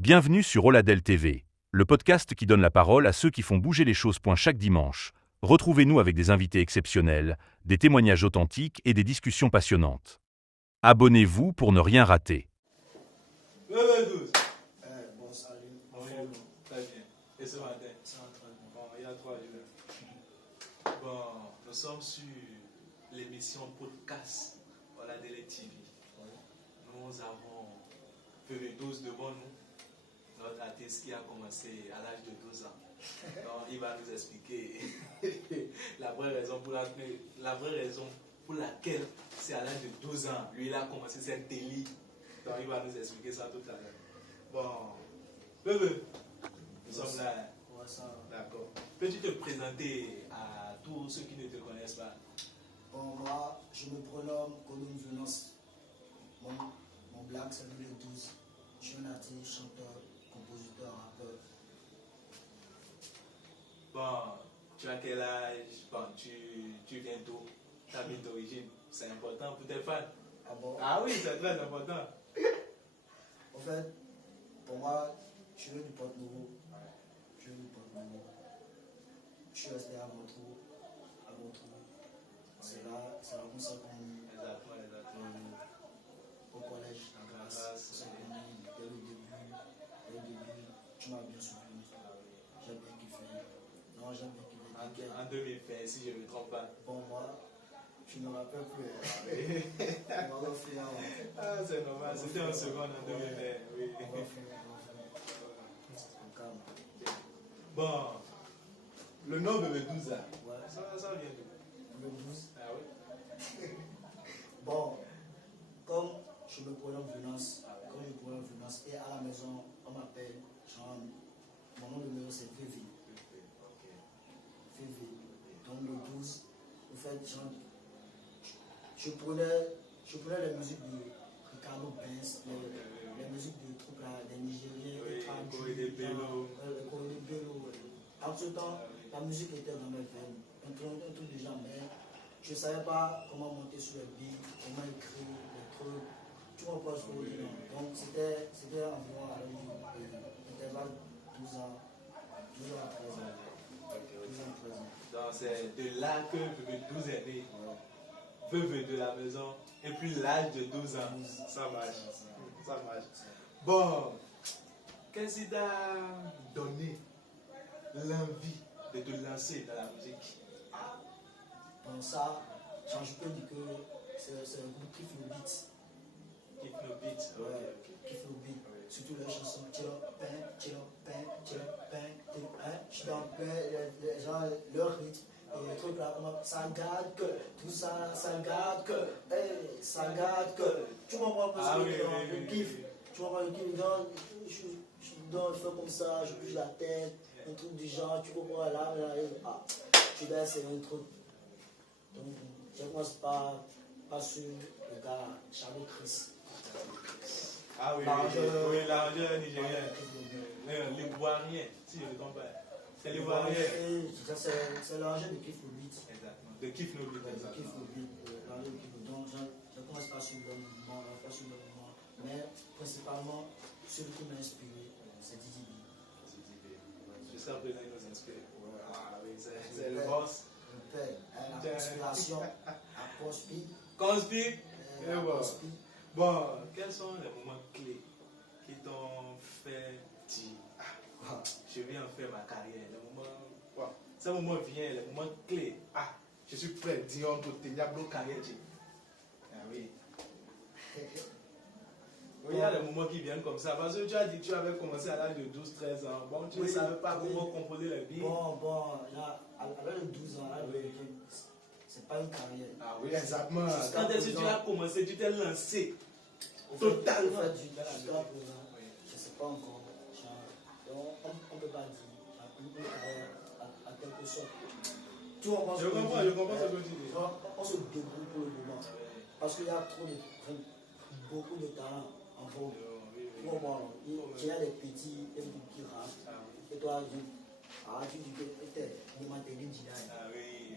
Bienvenue sur Oladel TV, le podcast qui donne la parole à ceux qui font bouger les choses. Chaque dimanche, retrouvez-nous avec des invités exceptionnels, des témoignages authentiques et des discussions passionnantes. Abonnez-vous pour ne rien rater. Bon, salut. Bonjour. Très bien. Et ce matin? Ça va très bien. Bon, il y a 3 jours. Bon, nous sommes sur l'émission podcast Oladel TV. Nous avons PV12 devant nous, notre artiste qui a commencé à l'âge de 12 ans. Donc, il va nous expliquer la vraie raison pour laquelle c'est à l'âge de 12 ans. Lui, il a commencé cette délit. Donc, il va nous expliquer ça tout à l'heure. Bon, PV, nous sommes là. Ouais, ça. D'accord. Peux-tu te présenter à tous ceux qui ne te connaissent pas? Bon, moi, je me prénomme Colombe Venance. Mon blague, c'est le 12. Je suis un artiste, chanteur, compositeur, rappeur. Bon, tu as quel âge? Bon, tu viens d'où? Ta ville d'origine, c'est important pour tes fans. Ah bon? Ah oui, c'est très important. En fait, pour moi, je suis venu du Porte-Nouveau. Je suis venu du Porte-Nouveau. Je suis resté à Montreux. C'est là qu'on s'est connus. Exactement. Au collège, à Grasse. On s'est connus dès le début. Tu m'as bien soutenu. J'ai bien kiffé. Non, j'ai bien kiffé. En 2020, si je ne me trompe pas. Bon, moi, je ne me rappelle plus. On va refaire. Ah, c'est normal, c'était en seconde en 2020. Oui. On va faire. Calme. Bon, le nom de mes 12 ans, Ouais. ça vient d'où? Le 12. Ah oui? Bon, comme je me prénomme Venance, et à la maison, on m'appelle Jean. Mon nom de numéro c'est VV. VV. Donc le 12, en fait, je prenais les musiques de Ricardo Benz, les musiques de trucs là, des Nigériens, Oui, des Tradu, Corée Bello. Corée Bello. En ce temps, la musique était dans mes veines, un truc de gens, mais je ne savais pas comment monter sur les beats, comment écrire les trucs. Tu comprends ce que je veux dire? Donc c'était environ à l'intervalle 12 ans, 12 ans à 13 ans. 12 ans à 13 ans. Donc c'est de là que PV12 est né. Ouais. Veuve de la maison et puis l'âge de 12 ans. Ça marche. Ça marche. Bon, qu'est-ce qui t'a donné l'envie de te lancer dans la musique? Donc ça, je peux dire que c'est un groupe qui fait le beat. Kick no beat. Ouais, qui fait le beat. Surtout les chansons. Je suis dans le pain, les gens, leur rythme. Et les trucs là, ça garde que, tout ça, ça garde que, hey, ça garde que. Tu comprends parce que le kiff. Tu comprends le kiff, je fais comme ça, je bouge la tête, un truc du genre, tu comprends là, tu vois, c'est un truc. Donc, je commence pas sur le gars, Charles Chris. Ah oui, l'arrangeur nigérien. L'ivoirien, si je ne me trompe pas. C'est l'ivoirien. C'est l'argent de Kiff le beat. Exactement. De Kiff no beat. De Kiff le beat. Donc, je commence pas sur le mouvement, mais principalement, celui qui m'a inspiré, c'est Didi B. Jusqu'à présent, il nous inspire. Ah oui, c'est le boss. Le père, la conspiration, à Conspi. Conspi. Et bon. Conspi. Bon, quels sont les moments clés qui t'ont fait dire je vais en faire ma carrière? Ce moment vient, les moments clés. Ah, je suis prêt, disons, pour tenir une carrière. Ah oui. Oui, il y a des moments qui viennent comme ça. Parce que tu as dit que tu avais commencé à l'âge de 12-13 ans. Bon, tu ne savais pas comment composer les billes. Bon, là, à l'âge de 12 ans, là, c'est pas une carrière. Ah oui, exactement. Jusqu'à Quand est-ce que tu présent, as commencé, tu t'es lancé totalement. totalement. Jusqu'à présent, je ne sais pas encore. Donc, on ne peut pas dire une carrière à quelque sorte. Je comprends ce que tu dis. On se débrouille pour le moment. Parce qu'il y a beaucoup de talent en vogue. Il y a des petits qui rappent. Et toi, tu dis que tu m'as. Ah oui.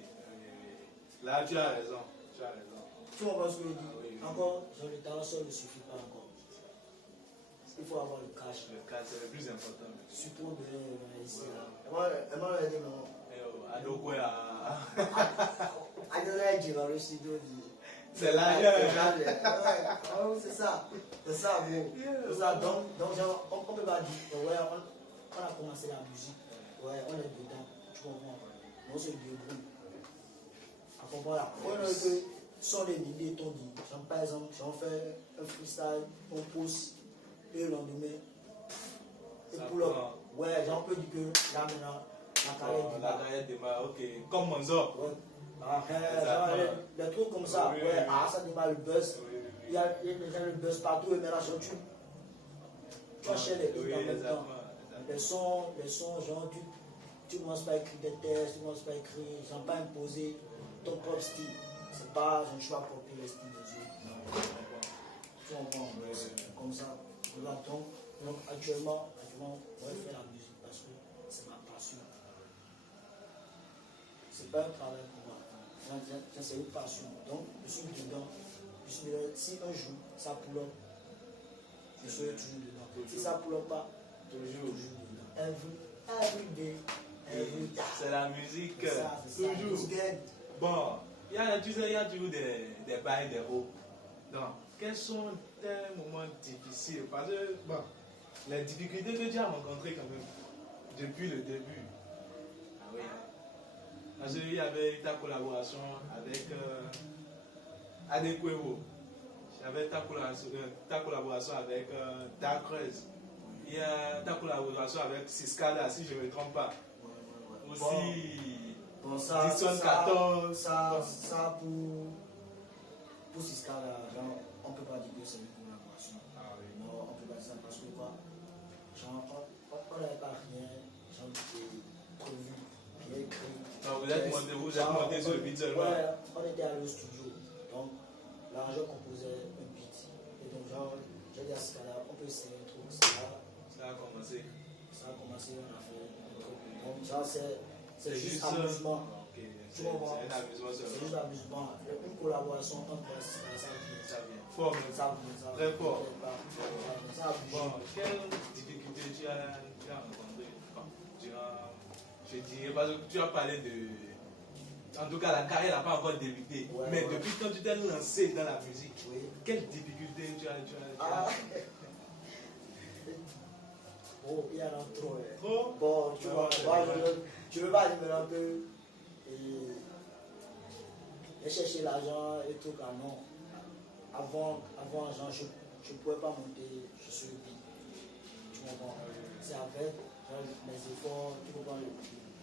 Là, tu as raison. Tu comprends ce que je dis? Oui. Encore, le talent seul ne suffit pas encore. Il faut avoir le cash. Le cas, c'est trop bien ici. Elle m'a dit non. Dans le studio. C'est là. C'est ça. C'est ça, gros. C'est ça. Donc genre, on peut pas dire, ouais, on a commencé la musique. Ouais, on est dedans. Tu comprends? On se débrouille. À comprendre la première que sont les idées t'ont dit. Genre, par exemple, j'en fais un freestyle, on pousse, et le lendemain, et pour le. Ouais, j'en peux dire que là maintenant, la carrière démarre, ok. Comme Monzo. Ouais. Les trucs comme ça, oui, ouais, oui. Ça démarre le buzz. Oui, oui. Il y a le buzz partout, et maintenant, tu achètes les hits en même temps. Les sons, genre, tu ne commences pas à écrire des textes, tu ne commences pas à écrire, j'en pas imposer ton propre style. C'est pas, je ne suis pas copier le style des autres. Non, tu comprends, c'est comme ça. Donc actuellement, moi, je fais la musique parce que c'est ma passion. C'est pas un travail pour moi. C'est une passion. Donc, je suis dedans. Si un jour, ça pull up, je serai toujours dedans. Si ça pull up pas, toujours dedans. Every day. C'est la musique. C'est ça, toujours. Bon, il y a toujours des bas et des hauts. Donc, quels sont tes moments difficiles? Parce que, bon, les difficultés que tu as rencontrées quand même, depuis le début. Ah oui. Parce qu'il y avait ta collaboration avec Adequevo. Il y avait ta collaboration avec Dark Creuse. Il y a ta collaboration avec Siskada, si je ne me trompe pas. Aussi, bon, ça, Dixon 14. Ça pour Siskada, on ne peut pas dire que c'est une collaboration. Ah oui. Non, on ne peut pas dire ça parce que quoi, genre, on n'avait pas rien, genre, prévu, rien écrit. Non, vous êtes monté sur le beat seulement. Ouais, on était allé au studio. Donc, là, je composais un beat. Et donc, genre, j'ai dit à Siskada, on peut essayer un truc. Ça a commencé. On a fait un truc. Donc, ça, c'est juste amusement. Okay. C'est un amusement seulement. C'est juste amusement. Une collaboration entre ça vient. Ça vient. Fort, Ça vient. Très fort. Ça a bougé. Bon, quelle difficulté tu as rencontré je dirais, parce que tu as parlé de. En tout cas, la carrière n'a pas encore débuté. Ouais, mais ouais. depuis quand tu t'es lancé dans la musique, Oui. quelle difficulté tu as Oh, il y en a trop. Trop? Bon, tu vois, moi, je ne veux pas dire un peu. Et chercher l'argent et tout, car non. Avant genre, je ne pouvais pas monter sur le beat. Tu comprends? C'est avec mes efforts, tu comprends?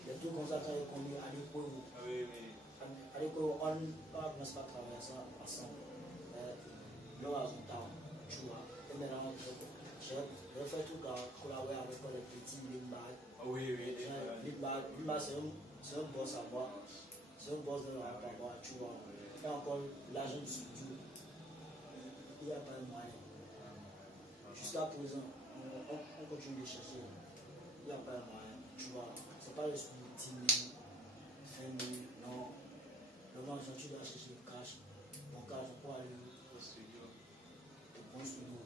Les trucs comme ça, quand j'ai connu à l'époque. Oui. À l'époque, on ne commence pas à travailler ça ensemble. Le résultat, tu vois. Et maintenant, j'ai fait tout à collaborer avec les petits Limbag. Oui. Limbag, c'est un boss à moi. C'est un boss de la rap à moi, tu vois. Et encore, l'argent du studio, il n'y a pas de moyen. Jusqu'à présent, on continue de chercher. Il n'y a pas de moyen, tu vois. C'est pas le studio 10 000, 20 000, non. Le moment tu dois chercher le cash. Mon cash, on peut aller Au studio. au bon studio.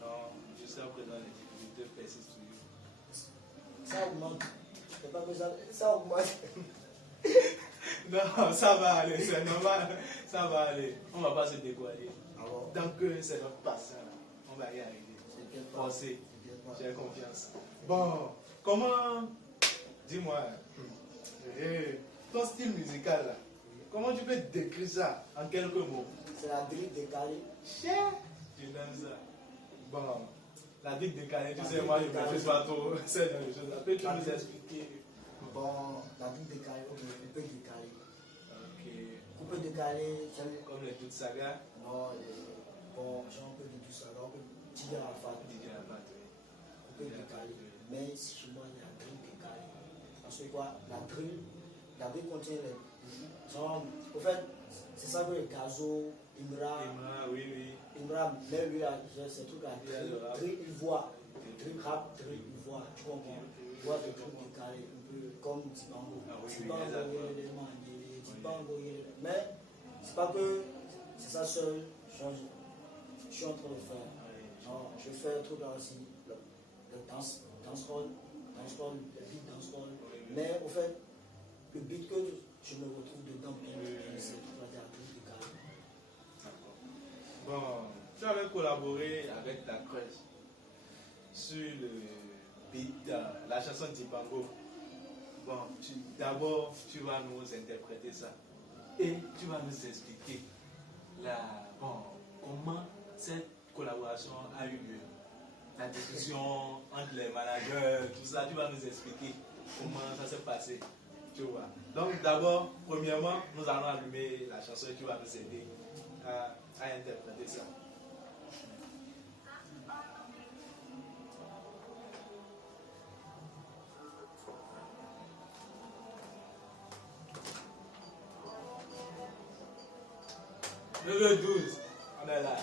Non, jusqu'à présent, les difficultés persistent toujours. Ça augmente. C'est pas que ça augmente. Non, ça va aller, c'est normal. Ça va aller. On ne va pas se décourager. Alors, Tant que c'est notre passion, on va y arriver. Forcé. J'ai confiance. Bon, comment. Dis-moi, ton style musical là, comment tu peux décrire ça en quelques mots? c'est la drill décalée. Cher, tu donnes ça. Bon, la drill décalée, tu sais, moi je ne maîtrise pas trop ces choses-là. Peux-tu nous expliquer? Bon, la drill décalée, on peut décaler. Ok. On peut décaler. Comme les toutes sagas. Non, bon, on peut dire tout ça. On peut tirer à la fac. On peut décaler. Mais chez moi, il y a la drill décalée. Parce que quoi, la drill contient les. Genre, au fait, c'est ça que les gazos, Imra, Oui. Imra, mais lui, c'est tout là. Drill, il voit. Drill rap, drill, il voit. Tu comprends? Il voit des trucs décalés, un peu comme Tibango. Tibango, mais c'est pas que c'est ça seul. Je suis en train de faire. Non, je fais un truc là aussi. Le dancehall. dancehall, les beats dancehall. Mais au fait, le beat que je me retrouve dedans, c'est de calme. Bon, tu avais collaboré avec ta crèche sur le beat, la chanson Dibango. Bon, d'abord, tu vas nous interpréter ça et tu vas nous expliquer comment cette collaboration a eu lieu. La discussion entre les managers, tout ça, tu vas nous expliquer comment ça s'est passé. Tu vois. Donc, d'abord, premièrement, nous allons allumer la chanson et tu vas nous aider à interpréter ça. Le 12, on est là.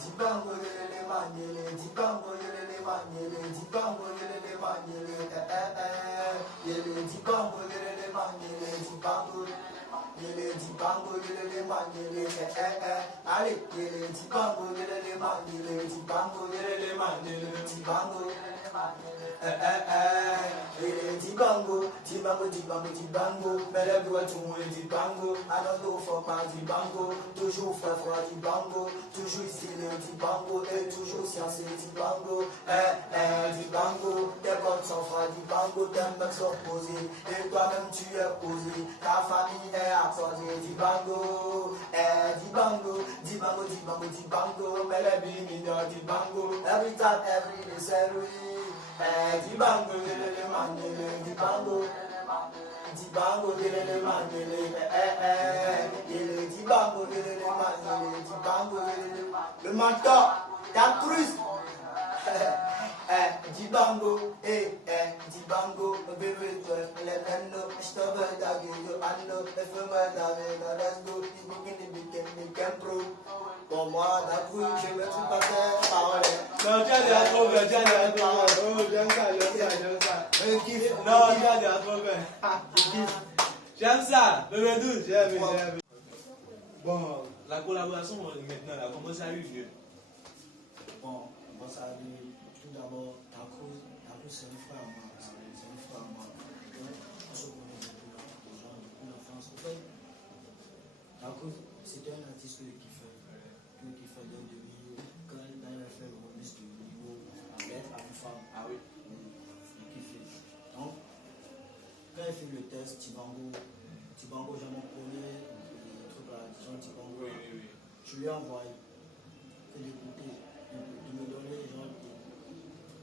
Dibango yelele manyele, dibango yelele manyele, dibango yelele manyele, yele dibango yelele manyele, dibango yele dibango yelele manyele, allez yele dibango yelele manyele, dibango yelele manyele, dibango yelele manyele, yele dibango, dibango dibango dibango, mais les doigts tout le monde dibango, alors nous faut pas dibango, toujours froid dibango, toujours ici Dibango et toujours science Dibango, Dibango, tes potes sont froids Dibango, tes mecs sont posés, et toi-même tu es posé, ta famille est absorbée Dibango, Dibango, Dibango, Dibango, Dibango, mais les billes Dibango, every time, every day, c'est lui, Dibango, le manele, Dibango, Dibango, le manele, Dibango, le manele, Dibango, le menton, ta cruise, Dibango, Dibango, bébé, les mennos, je te veux d'aller, Anno, fais-moi d'aller, let's go, il pro. Pour moi, la cruise, je me suis pas fait parler. Non, tu as des atropes, tu as des atropes. Oh, j'aime ça. Je kiffe. Non, tu as des atropes. J'aime ça, le 12, j'aime. Bon, la collaboration maintenant, là, comment ça a eu lieu? Bon, ça a eu tout d'abord, ta cruise, c'est un frère à moi. C'est un frère à moi. On se connaît depuis l'enfance. En fait, ta cruise, c'était un artiste que je kiffais. Que je kiffais dès le début. Quand il a fait le remix de niveau, avec une femme. Ah oui. Je kiffais. Donc, quand il fait le test, Dibango, j'ai mon premier truc là, disons Dibango. Oui. Je lui ai envoyé que d'écouter, de me donner genre,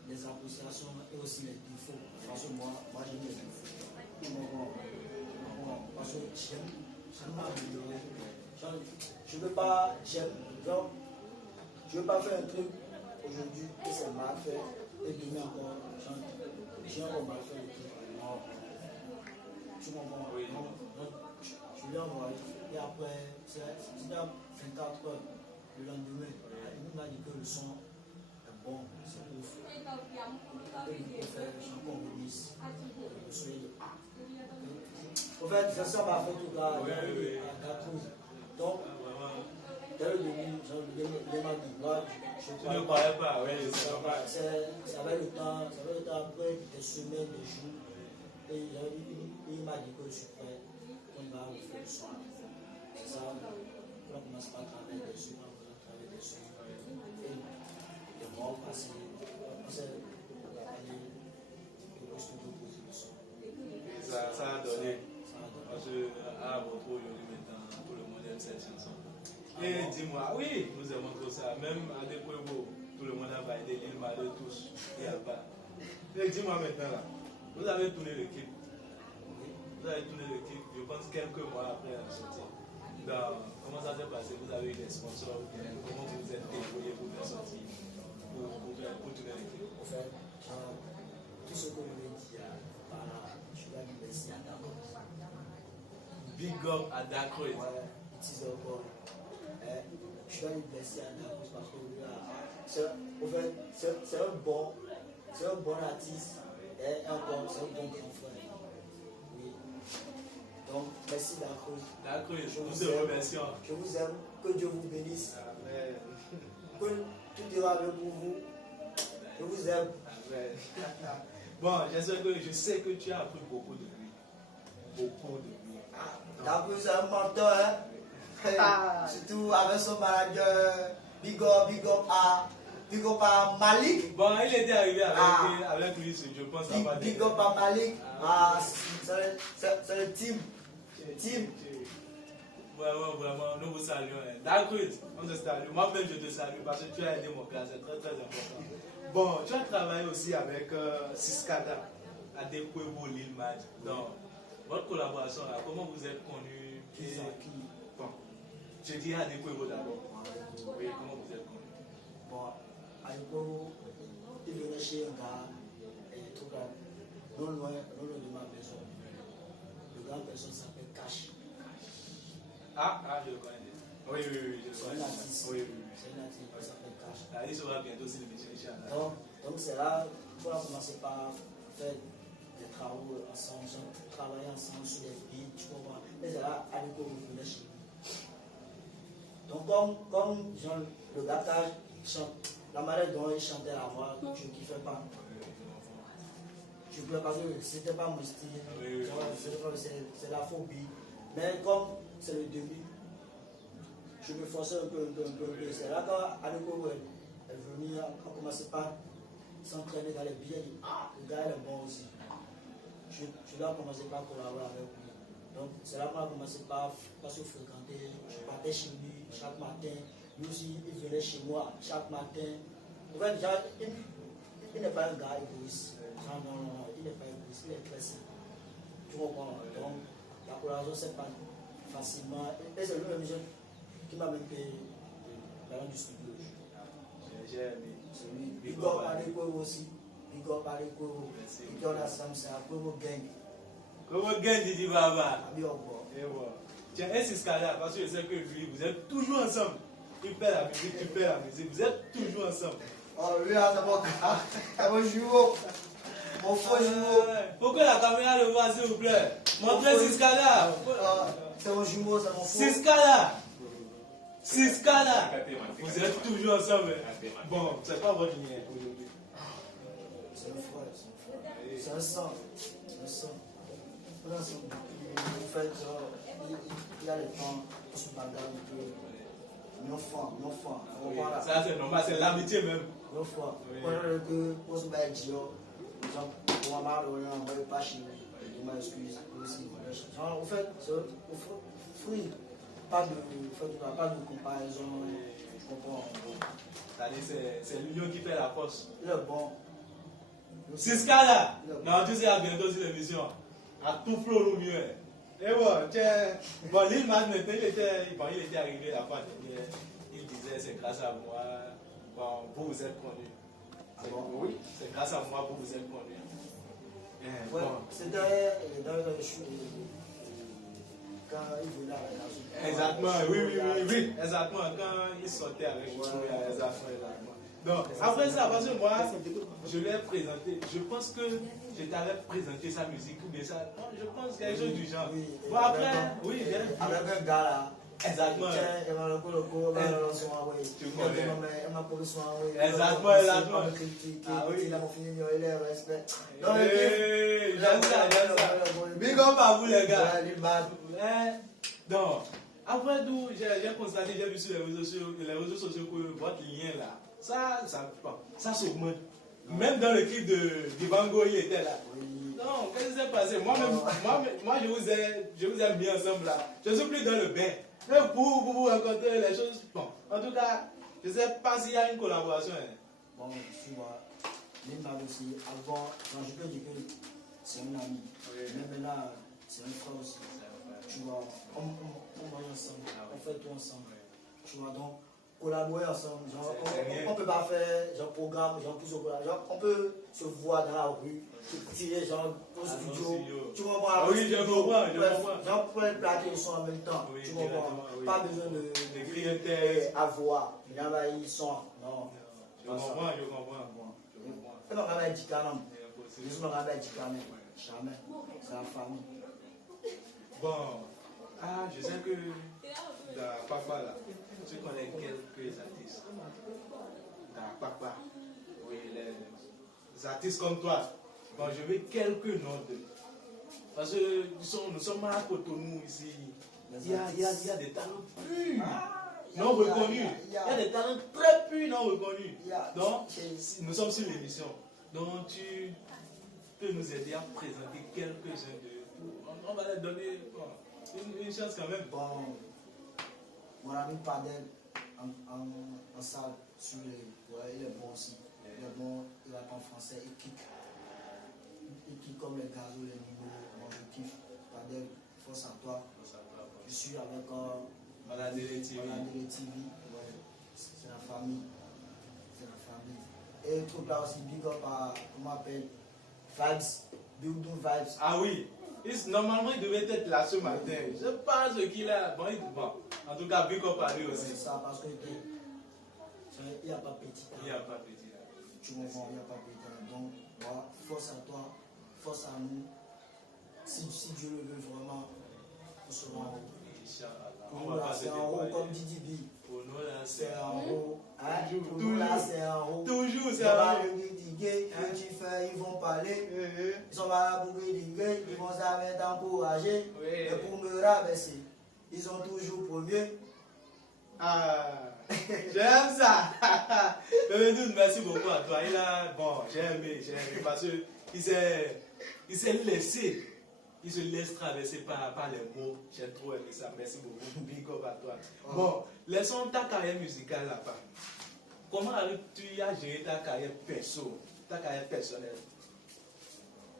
les appréciations et aussi les défauts. Parce que moi j'ai mis les défauts. Parce que j'aime m'améliorer. Je veux pas, je veux pas faire un truc aujourd'hui et c'est mal fait et demain encore, j'ai encore mal fait le truc. Non. Tu comprends? Oui. Je lui ai envoyé et après, c'était à 24 heures le lendemain. Il m'a dit que le son est bon, c'est ouf. Et il peut faire encore un remix. Le son est en fait, c'est ça m'a fait tout là, à la cruise. Donc, dès le début, il m'a dit, moi, je ne croyais pas, oui, c'est normal. Ça avait le temps après, des semaines, des jours. Et il m'a dit que je suis prêt, qu'on va refaire le soir. C'est ça, on commence par travailler dessus, on va travailler dessus. Et les mois ont passé, on s'est allé au studio poser le son. Ça a donné. Parce qu'à votre aujourd'hui maintenant, tout le monde aime cette chanson. Et dis-moi, oui, nous aimons tout ça. Même à des points où tout le monde a validé l'île Malheur tous. Il n'y a pas. Et dis-moi maintenant là, vous avez tourné le clip. Vous avez tourné le clip, je pense quelques mois après la sortie. Comment ça s'est passé? Vous avez eu des sponsors? Comment vous vous êtes débrouillé pour faire sortir, pour tourner le clip? En fait, tout ce que je vais dire par là, je vais lui laisser à Dakar. Big up à Dakar. Ouais, it is a boy. Je vais lui laisser à Dakar parce que c'est un bon artiste et c'est un bon grand frère. Oui. Donc, merci Dakar. Dakar, je vous remercie. Je vous aime. Que Dieu vous bénisse. Amen. Que tout ira bien pour vous. Je vous aime. Bon, je sais que tu as appris beaucoup de lui. Beaucoup de lui. T'as vu, c'est un mentor, hein? Surtout avec son manager. Big up à Malik. Bon, il était arrivé avec lui, je pense. Big up à Malik. C'est le team. Vraiment, nous vous saluons. D'accord, on te salue. Moi-même, je te salue parce que tu as aidé mon cas, c'est très très important. Bon, tu as travaillé aussi avec Siskada, Adekwebo Lil Mad. Donc, votre collaboration là, comment vous êtes connus? Bon, je dirais Adekwebo d'abord. Oui, comment vous êtes connus? Bon, Adekwebo, il venait chez un gars, et tout là, non loin de ma maison. Le grand personne s'appelle Cash. Je le connais. Oui, je le connais. C'est un artiste. Oui. C'est un artiste qui s'appelle Cash. Il sera bientôt sur l'émission, Inch'Allah. Donc c'est là qu'on a commencé par faire des travaux ensemble, travailler ensemble sur des beats, tu comprends. Et c'est là Adekwebo venait chez nous. Donc comme Jean, le gars chante, la manière dont il chantait la voix, je ne kiffais pas. Je ne pouvais pas parce que c'était pas mon style, c'est la phobie. Mais comme c'est le début, je me forçais un peu. C'est là quand Adekwebo est venu, on commençait par s'entraîner dans les billets. Le gars est bon aussi. Je dois commencer par collaborer avec lui. Donc c'est là qu'on a commencé par se fréquenter. Je partais chez lui chaque matin. Lui aussi, il venait chez moi chaque matin. En fait, déjà, il n'est pas un gars égoïste. Non, il n'est pas égoïste, il est très simple. Tu comprends? Donc la collaboration s'est pas facilement. Et c'est lui-même qui m'a même payé l'argent du studio. J'ai aimé. C'est lui. Big up Adekwebo aussi. Big up Adekwebo. Et on a Sam, c'est Adekwebo gang. Comment gagne Didi Baba? Abi Ogbo. Et voilà. Tiens, et Siskada, parce que je sais que lui, vous êtes toujours ensemble. Il fait la musique, tu fais la musique, vous êtes toujours ensemble. Oh, lui, c'est mon gars. C'est mon jumeau. Mon faux jumeau. Pourquoi la caméra le voit, s'il vous plaît? Montrez Siskada. C'est mon jumeau, c'est mon faux. Siskada. Vous êtes toujours ensemble. Bon, c'est pas votre lien aujourd'hui. C'est un frère. C'est un sang. C'est un sang. En fait, il y a les temps pour se bagarrer un peu. Non, ça c'est normal, c'est l'amitié même. Non, pour se bagarrer, on va pas chez lui. Je m'excuse aussi. En fait, pas de comparaison. Je comprends. C'est l'union qui fait la force. Il est bon. Siskada. Non, tu sais, à bientôt sur l'émission. À tout flot au mieux. Et bon, Lil Mad maintenant, il était arrivé la fois dernière. Il disait c'est grâce à moi, bon, vous êtes connus. Oui, c'est grâce à moi, vous êtes connus. C'était quand il venait à la radio. Exactement, oui, exactement. Quand il sortait avec exactement. Donc, après ça, parce que moi, je l'ai présenté. Je pense que je t'avais présenté sa musique ou bien ça. Je pense quelque chose du genre. Bon, après, oui, bien. Avec un gars là. Exactement. Il m'a le tu connais. Exactement. Il a fini, il est respect. J'aime ça. Big up à vous, les gars. Donc, après tout, j'ai constaté, j'ai vu sur les réseaux sociaux que votre lien là, ça s'augmente. Même dans le clip de Dibango, il était là. Non, qu'est-ce qui s'est passé? Moi, je vous ai mis ensemble là. Je suis plus dans le bain. Mais pour vous rencontrer les choses, bon, en tout cas, je ne sais pas s'il y a une collaboration. Bon, tu vois, Lil Mad aussi, avant, je peux dire que c'est un ami. Mais maintenant, c'est un frère aussi. Tu vois, on mange ensemble, on fait tout ensemble. Tu vois, donc, collaborer ensemble, genre, on peut pas faire genre programme, genre plus au programme, genre on peut se voir dans la rue, tirer genre au studio, tu comprends? Oui, je comprends. Genre pour plaquer le son en même temps, tu comprends? Pas besoin de crier avoir, il envahit le son, non. Je comprends. Et non, on va dire quand même, jamais, c'est la famille. Bon, je sais que dans Papa là, tu connais quelques artistes. Dans Papa, oui, artistes comme toi. Bon, je veux quelques noms de. Parce que nous sommes à Cotonou ici. Il y a des talents purs, non reconnus. Il y a des talents très purs, non reconnus. Donc, nous sommes sur l'émission. Donc, tu peux nous aider à présenter quelques-uns de. On va leur donner une chance quand même. Bon, mon ami Padel en salle, sur il est bon aussi. Il est bon, il apprend français, il kick. Il kick comme les gazos, les niveaux. Moi je kiffe. Padel, force à toi. Je suis avec Maladélé TV. Ouais, c'est la famille. C'est la famille. Et tout là aussi, big up à, comment on appelle, Vibes, Building Vibes. Ah oui, normalement il devait être là ce matin. Je ne sais pas ce qu'il a. Bon, en tout cas, big up à lui aussi. C'est ça, parce que il n'y a pas petit. Il n'y a pas petit. Tu comprends, il n'y a pas petit. Donc, voilà, force à toi, force à nous. Si Dieu le veut vraiment, on sera en haut. Pour nous, là, c'est en haut comme Didi B. Pour nous, là, c'est en haut. Pour nous, là, c'est en haut. Toujours, c'est en haut. Tu fais, ils vont parler. Ils sont là pour critiquer, ils vont jamais t'encourager. Mais pour me rabaisser, ils sont toujours premiers. Ah, j'aime ça. Merci beaucoup à toi. J'ai aimé parce qu'il s'est laissé. Il se laisse traverser par les mots. J'ai trop aimé ça. Merci beaucoup. Big up à toi. Bon, laissons ta carrière musicale là-bas. Comment tu as géré ta carrière perso, ta carrière personnelle?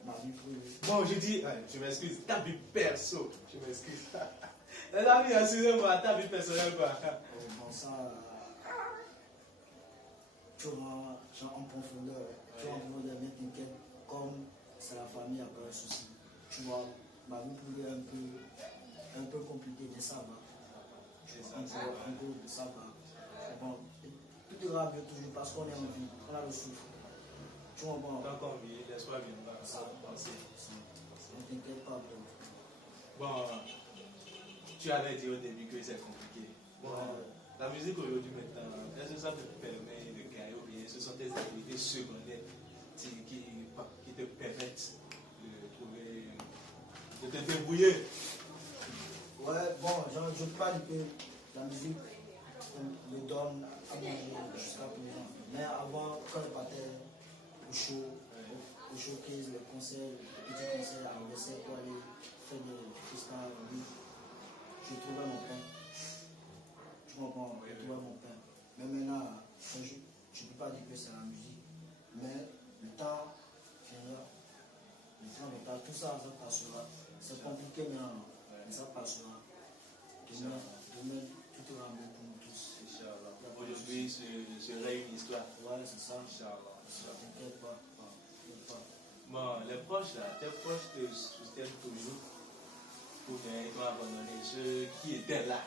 Ma vie privée. Bon, je dis, je m'excuse, ta vie perso. Je m'excuse. Les amis, excusez-moi, ta vie personnelle quoi? Bon, ça, tu vois, en profondeur. Tu vois, en profondeur, mais t'inquiète, comme c'est la famille, il n'y a pas de souci. Tu vois, ma vie privée est un peu compliquée, mais ça va. Ça va. Bon, tout ira bien toujours parce qu'on est en vie, on a le souffle. Tu comprends? Tant qu'on vit, l'espoir viendra. Ça va passer. Ne t'inquiète pas, bro. Bon, tu avais dit au début que c'est compliqué. Bon, la musique aujourd'hui maintenant, est-ce que ça te permet de gagner ou bien ce sont tes activités secondaires qui te permettent de te débrouiller? Ouais, bon, je ne peux pas dire que la musique me donne à manger jusqu'à présent. Mais avant, quand je partais au showcase, les concerts, les petits concerts à l'essai pour aller faire des freestyles en ligne, je trouvais mon pain. Tu comprends? Je trouvais mon pain. Mais maintenant, je ne peux pas dire que c'est la musique. Mais le temps viendra. Tout ça, ça passera. C'est compliqué maintenant, mais ça passera. Demain, tout ira bien pour nous tous. Aujourd'hui, ce serait une histoire. Ouais, c'est ça. T'inquiète pas. Bon, les proches là, tes proches te soutiennent toujours. Ou bien ils t'ont abandonné. Ceux qui étaient là,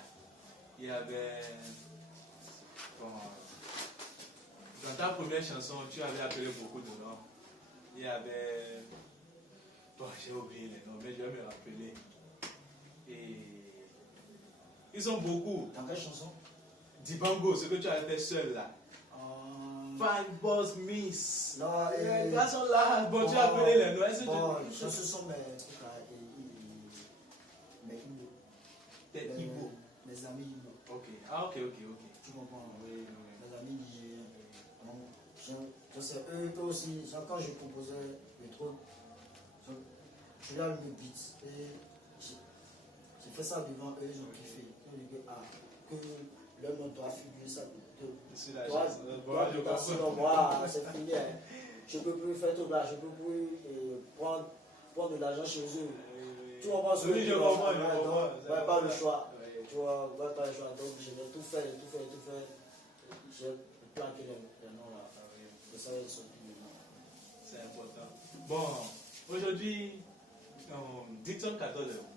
il y avait. Bon, dans ta première chanson, tu avais appelé beaucoup de noms. Il y avait. Bon, j'ai oublié les noms, mais je vais me rappeler. Et. Ils sont beaucoup. Dans quelle chanson? Dibango, ce que tu avais fait seul là. Fine Boss Miss. Non, les gars sont là. Bon, tu as appelé les noms. Est-ce que ce sont mes trucs là. Mes Igbo. Mes amis Igbo. Ok. Ah, ok. Tu comprends? Oui. Mes amis nigériens. Je sais, eux aussi, quand je proposais le truc, je leur ai mis le beat. Et j'ai fait ça devant eux, ils ont kiffé. Ils ont dit que leur nom doit figurer ça. C'est la chance. C'est fini. Je ne peux plus faire tout là, je ne peux plus prendre de l'argent chez eux. Tu comprends ce que je comprends. Pas le choix. Tu vois, pas le choix. Donc je vais tout faire. J'ai planqué les noms là. Et ça va être sorti maintenant. C'est important. Bon, aujourd'hui, Dixon 14 heures.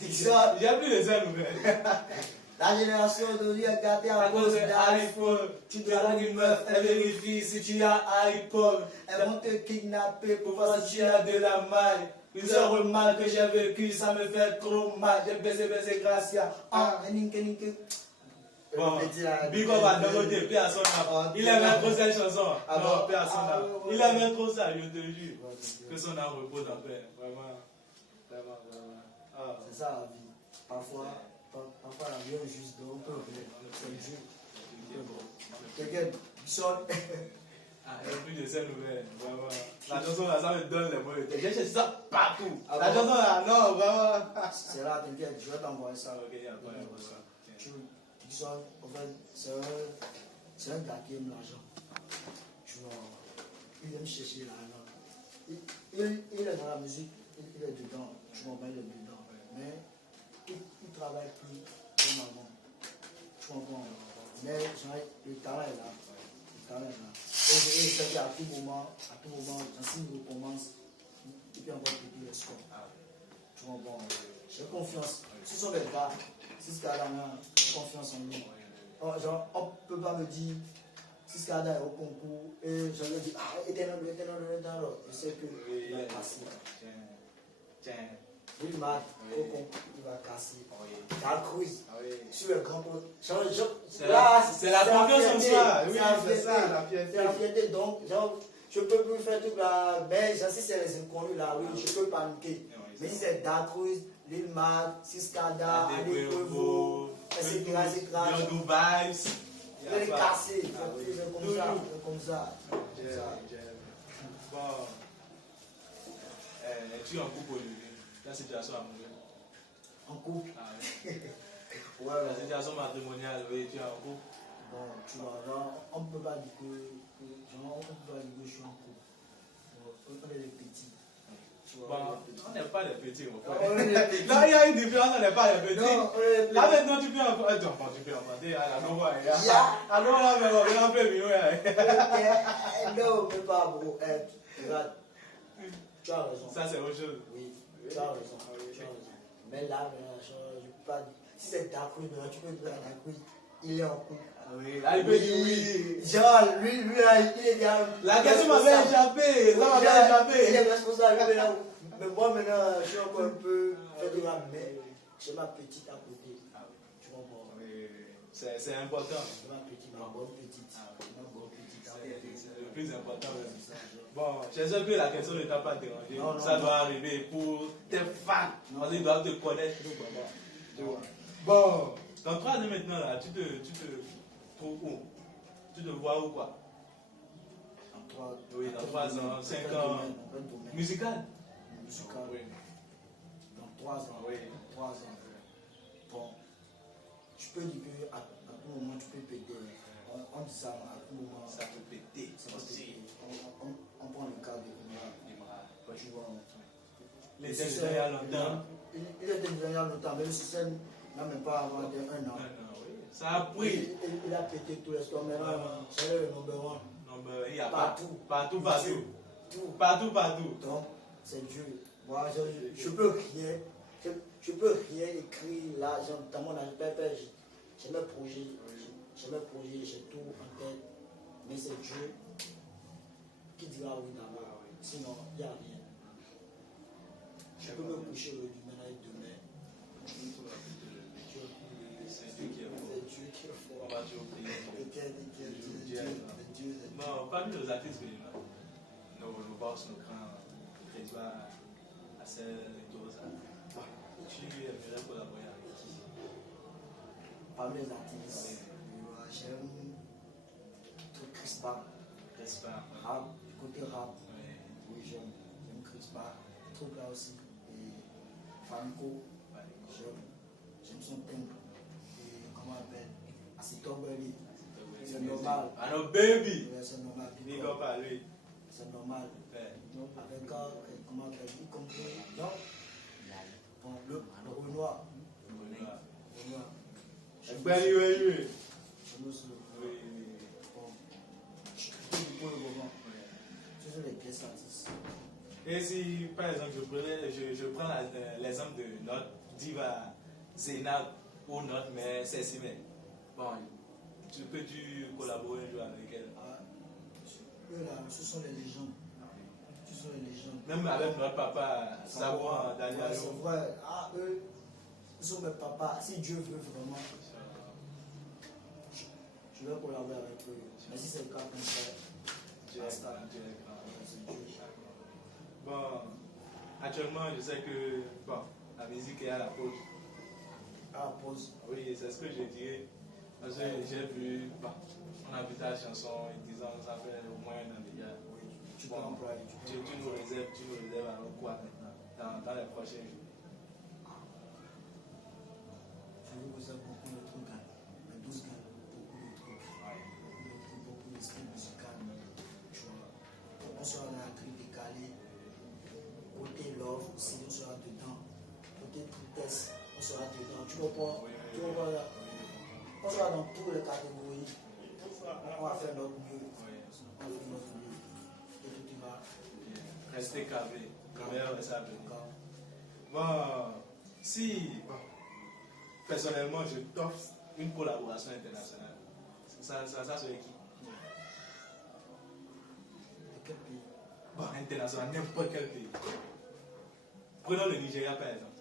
J'ai appris les ailes nouvelles. La génération d'aujourd'hui est gâtée à cause d'iPhone. Tu dois une meuf, elle vérifie si tu as iPhone. Elles vont te kidnapper Pour voir si tu as de la maille. Plusieurs mal que j'ai vécu, ça me fait trop mal. J'ai baisé Gracia. Bon, Le petit, là, Big Up à Dangote, paix à son âme. Il aime trop cette chanson. Non, paix à son âme. Il aime trop ça, je te jure. Que son âme repose en paix. Vraiment. C'est ça la vie. Parfois la vie est juste donc on peut c'est Dieu. T'inquiète, Bishop. Ah, il n'y a plus de ces nouvelles. Vraiment. La chanson là, ça me donne les mots. J'ai cherché ça partout. La chanson là, non, vraiment. C'est là, t'inquiète, je vais t'envoyer ça. Ok, il y a pas de ça. Bishop, en fait, c'est un gars qui aime l'argent. Tu vois, il aime chercher l'argent. Il est dans la musique, il est dedans. Tu vois, il est dedans. Mais il travaille plus comme avant. Tu comprends? Mais le talent est là. Le talent est là. Et je sais qu'à tout moment, s'il recommence, il peut encore péter le score. Tu comprends? J'ai confiance. Ce sont les gars. Siskada j'ai confiance en lui. Genre, on ne peut pas me dire Siskada est au concours et je lui dis éternel. Je sais qu'il va passer. Tiens. Will Matt, au concours, il va casser. Dark Cruise, sur le grand pot. C'est la confiance en soi. Oui, c'est ça, la fierté. C'est la fierté. Donc, genre, je ne peux plus faire tout là. Mais si c'est les inconnus là, oui, je peux paniquer. Mais si c'est Dark Cruise, Lil Matt, Siskada, Adequevo, etc. Yondo Vibes. Il va les casser. Comme ça. Bon. Tu es en couple aujourd'hui. La situation amoureuse. En couple? Ouais, la situation matrimoniale, oui, tu es en couple. Bon, tu vois, genre, on ne peut pas dire que je suis en couple. On est les petits. Bon, on n'est pas les petits, mon frère. Là, il y a une différence, on n'est pas les petits. Non, là, maintenant, tu peux encore. Attends, tu peux encore. Alors, là, mais on va faire mieux. Non, mais pas bon. Tu as raison. Ça, c'est autre chose. Oui, tu as raison. Mais là, je ne peux pas dire. Si c'est Dark Cruise, tu peux dire Dark Cruise, il est en couple. Oui, là, il peut dire oui. Genre, lui, il est déjà. La question m'avait échappé. Ça m'avait échappé. Il est responsable. Mais moi, maintenant, je suis encore un peu fait de la main. J'ai ma petite à côté. Tu comprends? C'est important. Ma bonne petite. C'est le plus important. Bon, j'espère que la question ne t'a pas dérangé. Non, ça doit arriver pour tes fans. Parce qu'ils doivent te connaître. Bon, dans 3 ans maintenant, là, tu te trouves où? Tu te vois où quoi? Oui, dans 3 ans, 5 ans. Musical? Musical, oui. Dans 3 ans. Oui. 3 ans. Bon, je peux dire qu'à tout moment, tu peux péter. On dit ça, à tout moment. Ça peut péter. On prend le cas de Imra. Tu vois. Il était déjà il y a longtemps. Il était déjà il y a longtemps, mais le système n'a même pas avant 1 an. Ça a pris. Il a pété tous les scores. Maintenant, c'est le number 1. Il y a partout. Donc, c'est Dieu. Moi, je peux rien écrire là, dans mon agenda. J'ai mes projets, j'ai tout en tête. Mais c'est Dieu qui dira oui d'abord. Sinon, il n'y a rien. Je peux me coucher aujourd'hui, maintenant et demain. C'est Dieu qui est fort. On va toujours prier. Bon, parmi nos artistes, nos boss, nos grands, Crétois, Assel et tout ça, tu aimerais collaborer avec qui? Parmi les artistes, j'aime Chris Bar. Rap, du côté rap. Oui, j'aime Chris Bar. Truc là aussi. Et Famco, j'aime son timbre. Et comment on appelle? Asito Belly. C'est normal. Alors, baby! C'est normal. Big up à lui. C'est normal. Avec comment on appelle? Il compris. Non? Bon, le Renoir. Oui. Pour le moment. Ce sont les pièces artistes. Et si, par exemple, je prends l'exemple de notre diva Zénab ou notre mère Cécimé. Bon, peux-tu collaborer un jour avec elle? Eux là, ce sont les légendes. Même avec notre papa, Savoir, Daniel. C'est vrai. Eux, ils sont mes papas. Si Dieu veut vraiment. je vais collaborer avec eux. Mais si c'est le cas contraire, Dieu est grand. Bon, actuellement, je sais que la musique est à la pause. à la pause. Oui, c'est ce que je dirais. Parce que j'ai vu, on a vu ta chanson disant que ça fait au moins un an déjà. Oui, tu peux employer. Tu nous réserves alors quoi maintenant dans les prochains jours? Je vous réserve beaucoup de trucs, mais 12 gars, beaucoup de styles musicaux. Tu vois, on sera dans un truc décalé. Côté love aussi, on sera dedans. Côté tristesse, on sera dedans. Tu comprends? Tu comprends là? On sera dans toutes les catégories. On va faire notre mieux. On va faire notre mieux. Et tout va. Restez câblés. Le meilleur est à venir. Bon, si personnellement je t'offre une collaboration internationale, ça serait qui? De quel pays? Bon, international, n'importe quel pays. Prenons le Nigeria par exemple.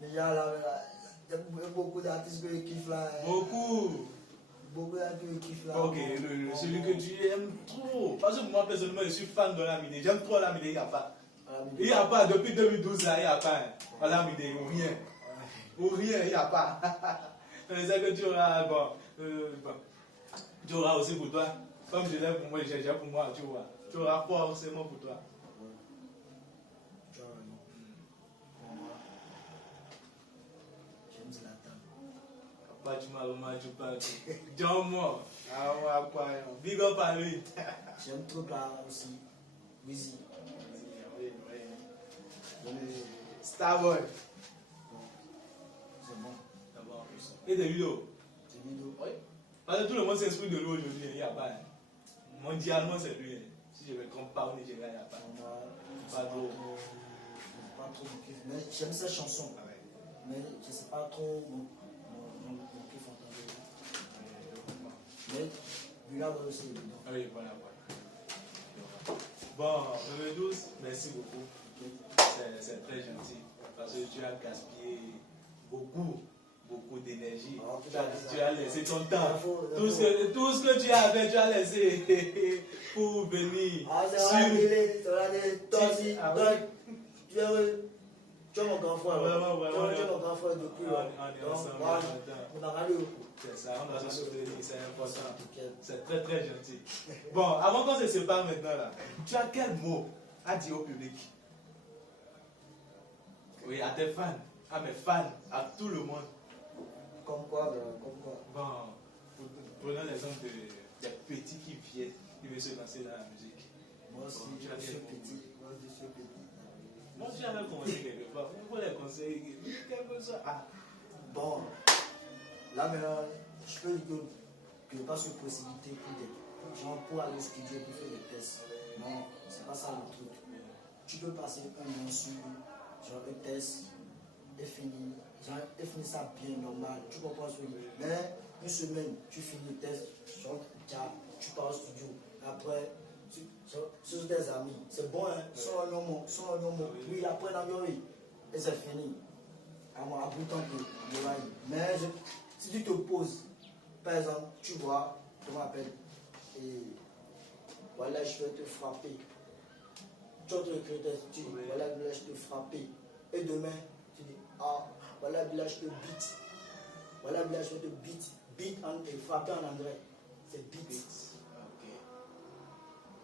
Déjà là, il y a beaucoup d'artistes que je kiffe là. Beaucoup. Beaucoup d'artistes que je kiffe là. Ok, celui que tu aimes trop. Parce que moi personnellement je suis fan de Olamide. J'aime trop Olamide, il n'y a pas. Il n'y a pas, depuis 2012 là, il n'y a pas. Olamide, ou rien. Ou rien, il n'y a pas. C'est ça que tu auras, tu auras aussi pour toi. Comme je l'ai pour moi, j'ai pour moi, tu vois. Tu auras forcément pour toi. Tu as raison. Pour moi, j'aime Zlatan. Papa, tu m'as pas dit. Dis-moi. Ah, ouais, quoi. Big up à lui. J'aime trop là aussi. Wizzy. Oui, oui. Starboy. Bon, c'est bon. D'abord. Et des vidéos. C'est vidéo. Oui. Parce que tout le monde s'inspire de lui aujourd'hui, il n'y a pas. Mondialement, c'est lui. Si je me trompe pas au Nigeria, il n'y a pas. Moi, Pas trop. pas trop mon kiff. Mais j'aime ces chansons. Ah ouais. Mais je ne sais pas trop mon kiff en tant que. Mais Bula va aussi dedans. Oui, voilà, voilà. Bon, le 12, merci beaucoup. C'est très gentil. Parce que tu as gaspillé beaucoup d'énergie. Tu as laissé ton temps. Tout ce que tu as fait, tu as laissé pour venir. Ah, c'est vrai, toi aussi. Tu es mon grand frère. Tu es mon grand frère depuis. On est ensemble. On a râlé. C'est ça, on doit se soutenir, c'est important. C'est très très gentil. Bon, avant qu'on se sépare maintenant là, tu as quel mot à dire au public? Oui, à tes fans, à mes fans, à tout le monde. Comme quoi? Bon, prenons l'exemple des petits qui viennent, qui veulent se lancer dans la musique. Moi aussi, Bon, je suis petit. Moi, tu avais conseillé quelque part. Vous pouvez les conseiller quelque chose. Ah. Bon, là maintenant, je peux dire que pas sur possibilité pour des gens pour aller au studio pour faire des tests. Non, c'est pas ça le truc. Tu peux passer un an sur genre un test et finir ça bien normal. Tu comprends ce que je veux dire? Mais une semaine, tu finis le test, genre, tu pars au studio. Après, sur tes amis, c'est bon, hein? Sans un nom, oui, après l'avion, oui, et c'est fini. À bout de temps que mais si tu te poses, par exemple, tu vois, je m'appelle, et voilà, je vais te frapper. Tu vas te recruter, tu dis, voilà, là, je te frapper. Et demain, tu dis, ah, voilà, là, je te beat. Voilà, là, je vais te beat. Beat et frapper en anglais, c'est beat. Okay.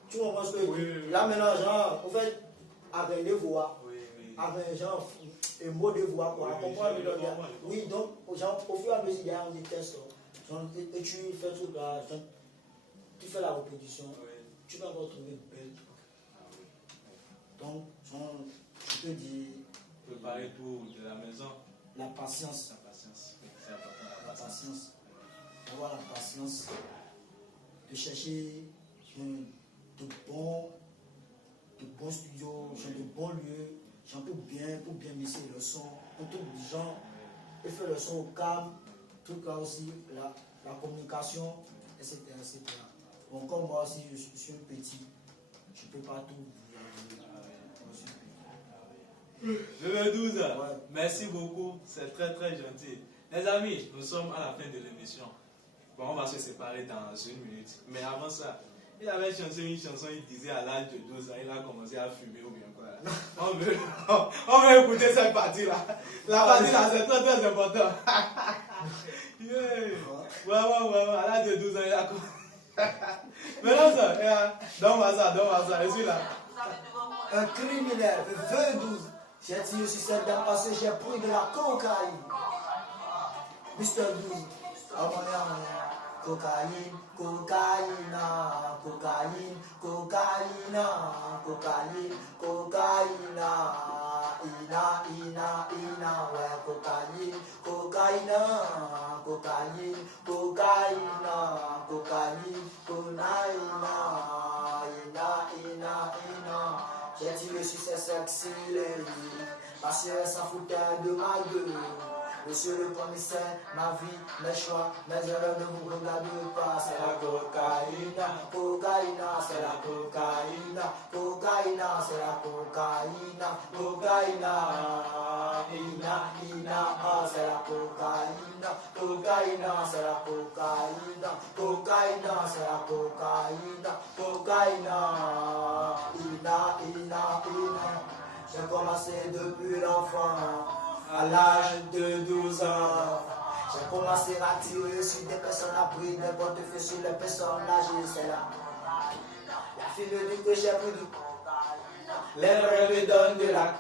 Tu comprends ce que je dis? Là, maintenant, genre, en fait, avec les voix, Oui. avec genre, et mot de voix, quoi. Oui, donc, genre, au fur et à mesure, il y a des tests, genre, et tu fais tout là, genre, tu fais la répétition, tu vas encore trouver de belles trucs. Donc, genre, je te dis. Préparer tout de la maison. La patience. La patience, c'est important. La patience. Avoir la patience de chercher de bons studios, de bons lieux, genre pour bien mixer le son, un truc du genre, et faire le son au calme, tout là aussi, la communication, etc. Bon, comme moi aussi, je suis petit, je ne peux pas tout vous Le 12, ouais. Merci beaucoup, c'est très très gentil. Les amis, nous sommes à la fin de l'émission. Bon, on va se séparer dans 1 minute. Mais avant ça, il avait chanté une chanson, il disait à l'âge de 12 ans, il a commencé à fumer ou bien quoi. On veut écouter cette partie-là. La partie-là, c'est très très important. Yeah. Ouais, à l'âge de 12 ans, il a commencé. Maintenant ça, donne-moi ça, je suis là. Un criminel de 22. J'ai tiré sur cette dame parce que j'ai pris de la cocaïne. Mr. 12. Cocaïne, cocaïna, cocaïne, cocaïna, cocaïne, cocaïna, ina, ouais, cocaïne, cocaïna, cocaïne, cocaïna, cocaïne, cocaïna, ina. J'ai tiré sur ces sexy ladies, parce qu'elles s'en foutaient de ma gueule. Monsieur le commissaire, ma vie, mes choix, mes erreurs ne vous regardent pas. C'est la cocaïne, c'est la cocaïne, c'est la cocaïne, ina, c'est la cocaïne, c'est la cocaïne, c'est la cocaïne, ina. J'ai commencé depuis l'enfant. À l'âge de 12 ans, j'ai commencé à tirer sur des personnes à prix, des portefeuilles sur les personnes âgées, c'est là. La fille me dit que j'ai plus de. Les vrais me donnent de la